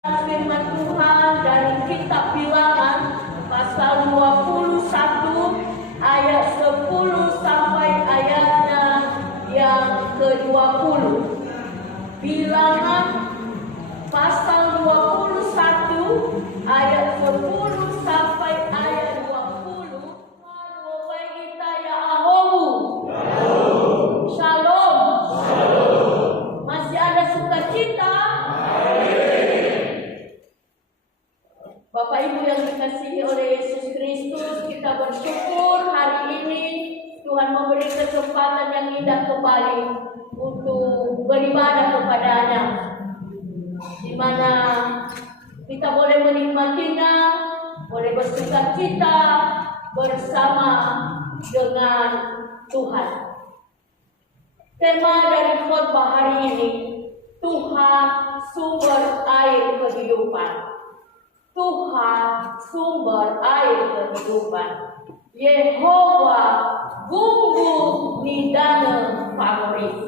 Firman Tuhan dari kitab Bilangan pasal 21 ayat 10 sampai ayatnya yang ke-20. Bilangan pasal 21 ayat 10 sampai ayat 20. Bapak kita ya ahomu. Shalom. Masih ada sukacita? Bapak Ibu yang dikasihi oleh Yesus Kristus, kita bersyukur hari ini Tuhan memberi kesempatan yang indah kembali untuk beribadah kepada-Nya, di mana kita boleh menikmatinya, boleh bersukacita bersama dengan Tuhan. Tema dari khotbah hari ini, Tuhan sumber air kehidupan. Tuhan sumber air kehidupan. Yehova gunggung nidana favorit.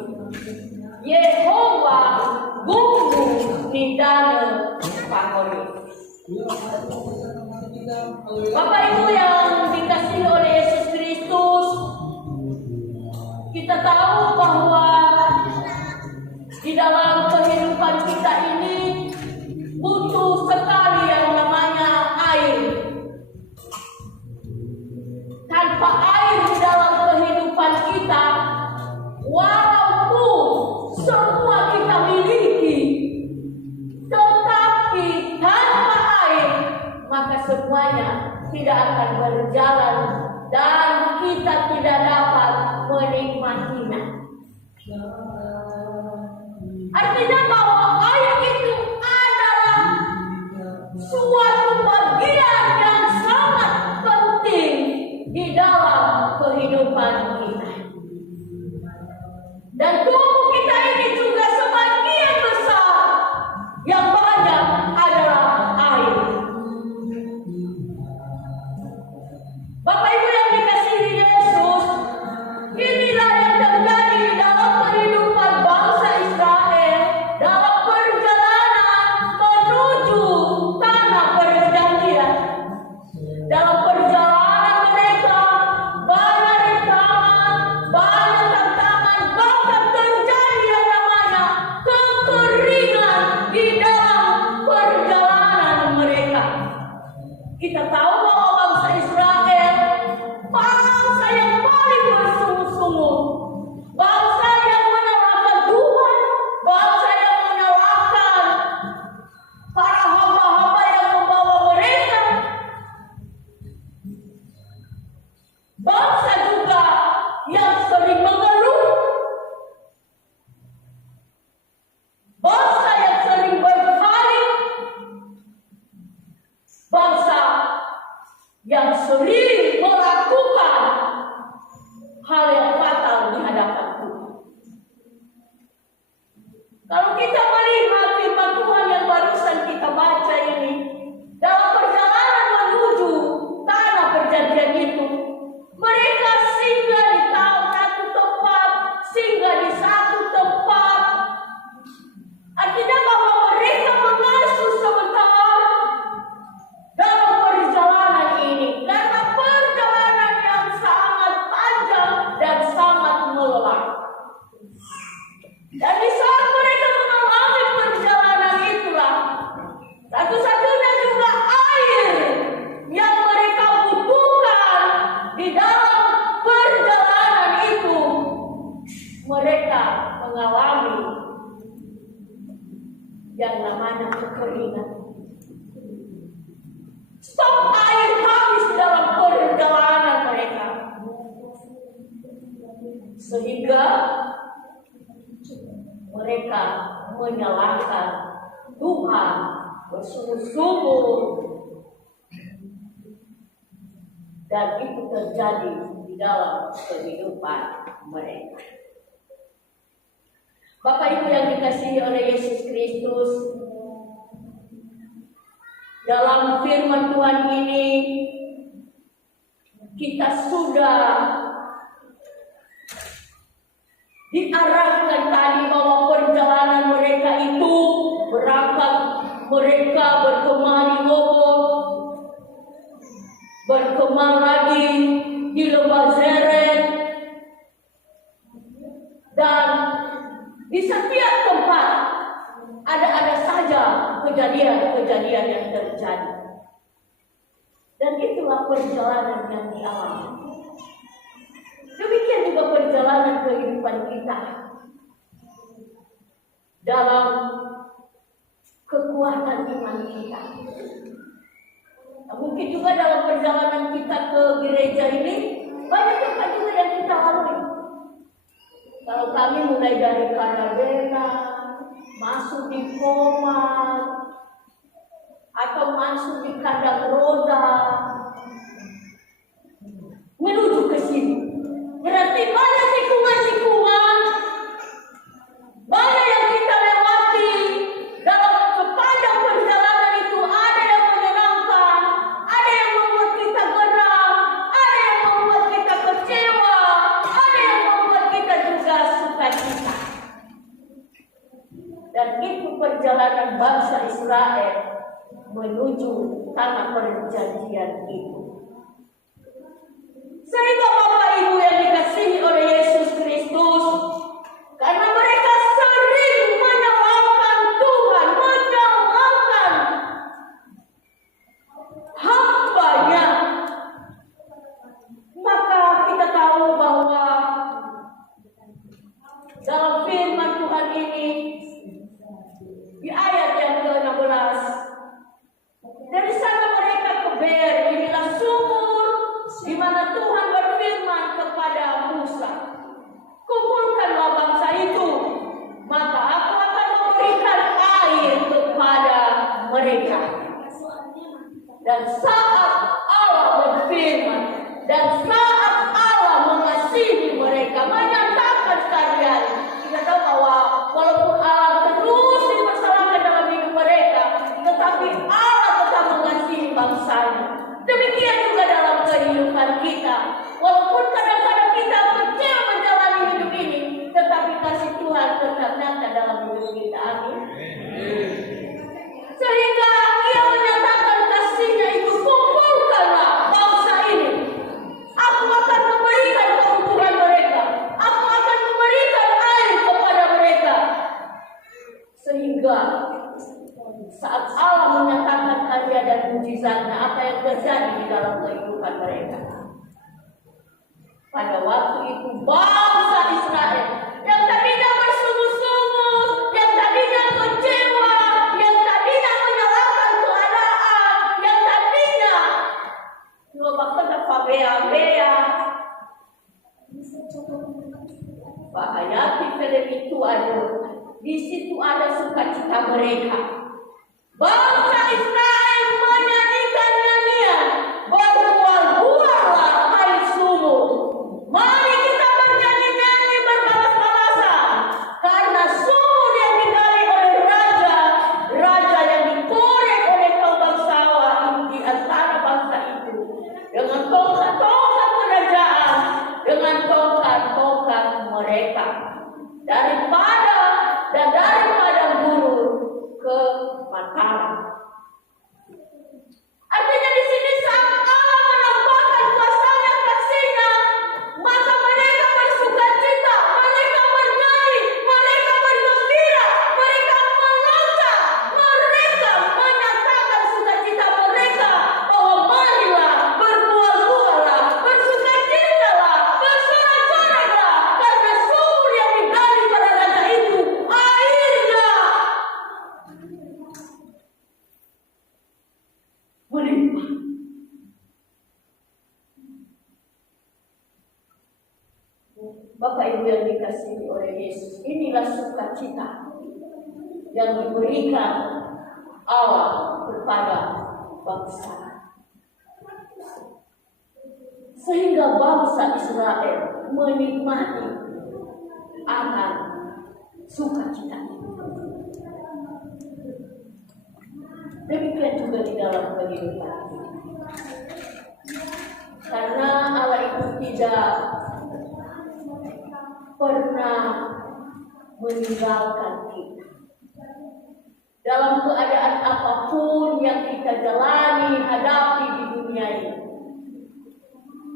Yehova gunggung nidana favorit. Bapak Ibu yang dikasihi oleh Yesus Kristus, kita tahu bahwa di dalam kehidupan kita ini butuh sekali yang namanya air. Tanpa air di dalam kehidupan kita, walaupun semua kita miliki, tetapi tanpa air, maka semuanya tidak akan berjalan dan kita tidak dapat menikmatinya. Artinya bahwa air itu adalah suatu bagian yang sangat penting di dalam kehidupan kita. Dan tubuh kita ini juga sebagian besar yang banyak adalah air. Bapak Ibu yang dikasihi Yesus, inilah yang terjadi di dalam kehidupan bangsa Israel dalam perjalanan menuju tanah perjanjian. Dalam perjalanan mereka banyak rintangan, banyak tantangan, bahkan terjadi yang namanya kekeringan di dalam perjalanan mereka. Kita tahu bahwa bangsa Israel bangsa yang paling bersungguh-sungguh, bangsa yang menyalahkan Tuhan, bangsa yang menyalahkan para hamba-hamba yang membawa mereka, bangsa juga yang sering mengeluh, bangsa yang sering berpaling, bangsa yang sering melakukan hal yang fatal di hadapan Tuhan. Kalau kita melihat firman Tuhan yang barusan kita baca ini, dalam perjalanan menuju tanah perjanjian itu, mereka singgah di satu tempat, singgah di satu tempat. Artinya bahwa mereka mengasuh sebentar dalam perjalanan ini, karena perjalanan yang sangat panjang dan sangat melelahkan. Dan di saat mereka mengalami perjalanan itulah, satu-satunya juga air yang mereka butuhkan di dalam perjalanan itu, mereka mengalami yang namanya kekeringan. Stok air habis dalam perjalanan mereka, sehingga mereka menyalahkan Tuhan bersungguh-sungguh, dan itu terjadi di dalam kehidupan mereka. Bapak Ibu yang dikasihi oleh Yesus Kristus, dalam firman Tuhan ini kita sudah diarahkan tadi bahwa perjalanan mereka itu berangkat mereka berkemah di Obot, berkemah lagi di Lembah Zeret, dan di setiap tempat ada saja kejadian-kejadian yang terjadi. Dan itulah perjalanan yang dialami. Demikian juga perjalanan kehidupan kita dalam kekuatan iman kita. Nah, mungkin juga dalam perjalanan kita ke gereja ini banyak tempat juga yang kita lalui. Kalau kami mulai dari Karadena, masuk di Komat, atau masuk di Kandang Roda, menuju ke sini. Berarti banyak tikungan-tikungan, banyak yang kita lewati. Dalam sepanjang perjalanan itu ada yang menyenangkan, ada yang membuat kita geram, ada yang membuat kita kecewa, ada yang membuat kita juga sukacita. Dan itu perjalanan bangsa Israel menuju tanah perjanjian itu. Sehingga Bapak Ibu yang dikasihi oleh Yesus Kristus, karena mereka sering menyalahkan Tuhan, menyalahkan hamba-Nya, maka kita tahu bahwa dalam firman Tuhan ini di ayat yang ke-16, dari sana mereka ke Ber, inilah sumur di mana Tuhan berfirman kepada Musa, kumpulkanlah bangsa itu, maka aku akan memberikan air kepada mereka. Dan saat Allah berfirman, dan saat Allah mengasihi mereka, menyatakan sekalian, kita tahu bahwa walaupun Allah terus dipersalahkan dalam hidup mereka, tetapi Allah tetap mengasihi bangsanya. Demikian juga dalam kehidupan kita. Walaupun kadang-kadang kita kecil menjalani hidup ini, tetapi kasih Tuhan tetap nyata dalam hidup kita. Amin. Sehingga Ia menyatakan kasih-Nya itu, kumpulkanlah bangsa ini. Aku akan memberikan keuntungan mereka. Aku akan memberikan air kepada mereka. Sehingga saat Allah menyatakan karya dan mujizatnya, apa yang terjadi di dalam kehidupan mereka? Pada waktu itu bangsa Israel yang tadinya bersungguh-sungguh, yang tadinya kecewa, yang tadinya menyalahkan keadaan, yang tadinya bahkan bea-bea, bahayati film itu ada. Di situ ada sukacita mereka. Bangsa Israel menyanyikan nyanyian, berbual-buallah hai sumur. Mari kita bernyanyi-nyanyi berbalas-balasan, karena sumur yang digali oleh raja yang dikorek oleh kaum bangsawan di antara bangsa itu, dengan tongkat-tongkat kerajaan, dengan tongkat-tongkat mereka, daripada gurun ke Mataram. Artinya di sini saat Allah menampakkan kuasa-Nya, kasih-Nya, maka mereka bersukacita, mereka bernyanyi, mereka bergembira, mereka meloncat, mereka menyatakan sukacita mereka bahwa marilah berbual-buallah, bersukacitalah, bersorak-soraklah, karena sumur yang digali pada raja itu airnya melimpah. Bapak Ibu yang dikasihi oleh Yesus, inilah sukacita yang diberikan Allah kepada bangsa, sehingga bangsa Israel menikmati akan sukacita itu. Demikian juga di dalam kehidupan kita. Karena Allah itu tidak pernah meninggalkan kita. dalam keadaan apapun yang kita jalani, hadapi di dunia ini.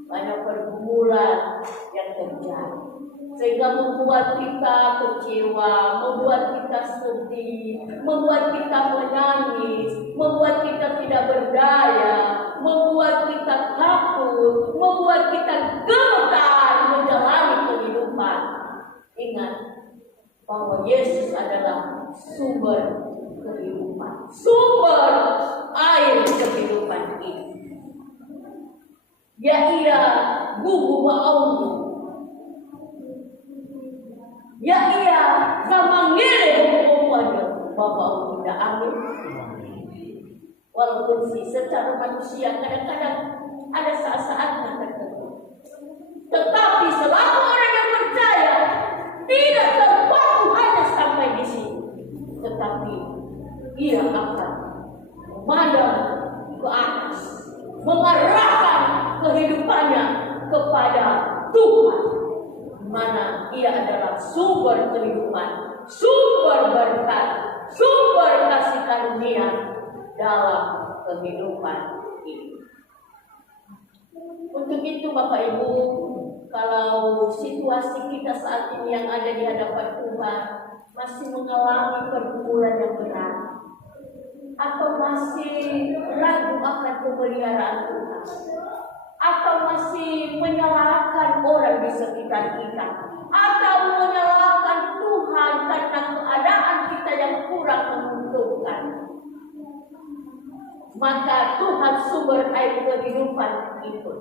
Banyak pergumulan yang terjadi, sehingga membuat kita kecewa, membuat kita sedih, membuat kita menangis, membuat kita tidak berdaya, membuat kita takut, membuat kita gemetar menjalani kehidupan. Ingat bahwa Yesus adalah sumber kehidupan, sumber air kehidupan ini. Ya ia gugu ba'aumu, ya ia zamangile hukum pada Bapak tidak amin. Walaupun sih secara manusia kadang-kadang ada saat-saatnya tertentu, tetapi selama orang yang percaya tidak terpaku hanya sampai di sini, tetapi ia akan memandang ke atas, mengarahkan kehidupannya kepada Tuhan, mana ia adalah sumber kehidupan, sumber berkat, sumber kasih karunia dalam kehidupan ini. Untuk itu Bapak Ibu, kalau situasi kita saat ini yang ada di hadapan Tuhan masih mengalami pergumulan yang berat, atau masih ragu akan pemeliharaan Tuhan, atau masih menyalahkan orang di sekitar kita, atau menyalahkan Tuhan karena keadaan kita yang kurang menguntungkan, maka Tuhan sumber air kehidupan itu,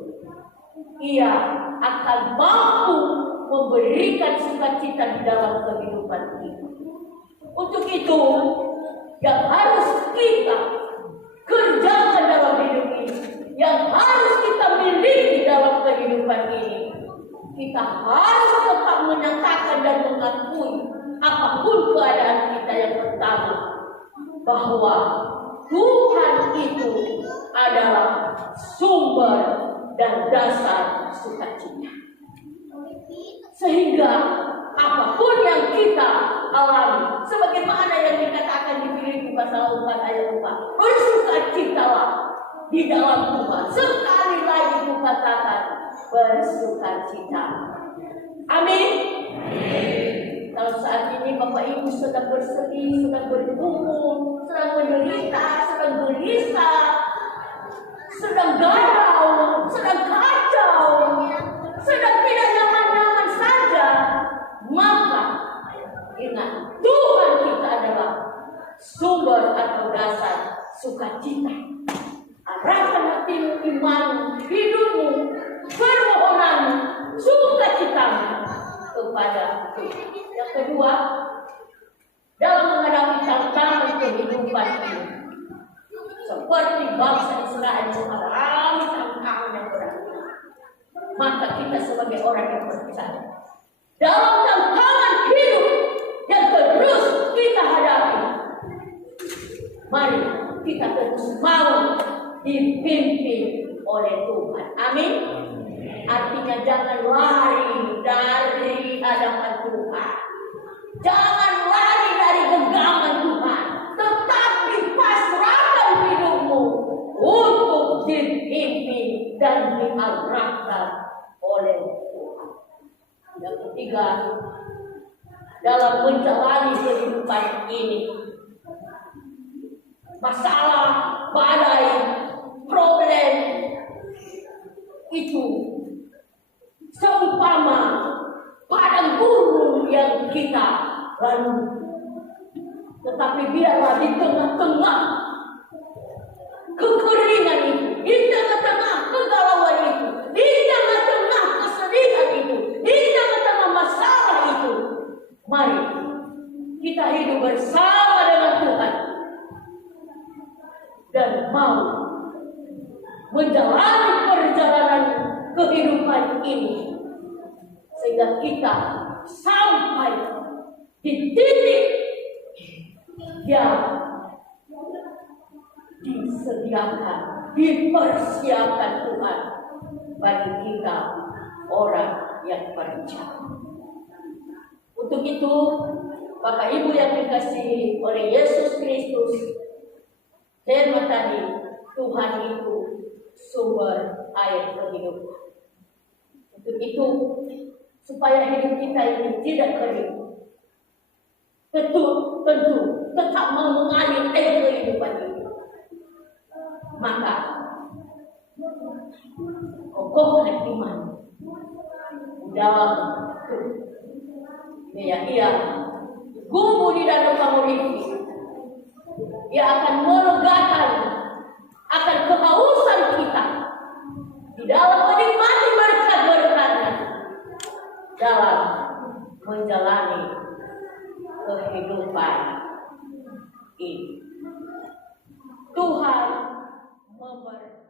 ia akan mampu memberikan sukacita di dalam kehidupan kita. Untuk itu yang harus kita kerjakan dalam hidup ini, yang harus kita miliki dalam kehidupan ini, kita harus tetap menyatakan dan mengakui apapun keadaan kita yang pertama, bahwa Tuhan itu adalah sumber dan dasar sukacita. Sehingga apapun yang kita alami, sebagaimana yang dikatakan di Filipi pasal 4 ayat 4, bersukacitalah di dalam Tuhan. Sekali lagi kukatakan, bersukacita. Amin. Kalau saat ini Bapak Ibu sedang bersedih, sedang bergumul, sedang menderita, sedang gelisah, sedang galau, sedang kacau, sedang tidak nyaman-nyaman saja, maka ingat, Tuhan kita adalah sumber atau dasar sukacita. Arahkan hatimu, imanmu, hidupmu, permohonanmu, sukacitamu kepada Tuhan. Yang kedua, dalam menghadapi tantangan kehidupan ini, seperti bangsa Israel mengalami tantangan yang berat, maka kita sebagai orang yang percaya, dalam tantangan hidup yang terus kita hadapi, mari kita terus mau dipimpin oleh Tuhan. Amin. Artinya jangan lari dari hadapan Tuhan, jangan lari dari genggaman Tuhan, tetapi pasrahkan hidupmu untuk dipimpin dan diarahkan oleh Tuhan. Yang ketiga, dalam menjalani kehidupan ini, masalah, badai, problem itu seumpama padang gurun yang kita lalui. Tetapi biarlah di tengah-tengah kekeringan itu, di tengah-tengah kegalauan itu, di tengah-tengah kesedihan itu, di tengah-tengah masalah itu, mari kita hidup bersama dengan Tuhan dan mau menjalani perjalanan kehidupan ini, sehingga kita sampai di titik yang disediakan, dipersiapkan Tuhan bagi kita orang yang percaya. Untuk itu Bapak Ibu yang dikasihi oleh Yesus Kristus, firman tadi, Tuhan itu sumber air kehidupan. Untuk itu, supaya hidup kita ini tidak kering, tentu tetap mau mengalir air kehidupan ini. Maka kokohkan iman dalam ia gumbu di dalam kamu ini. Ia akan melegakan akan kehausan kita di dalam menikmati berkat-berkatnya dalam menjalani kehidupan ini. Tuhan memberkati.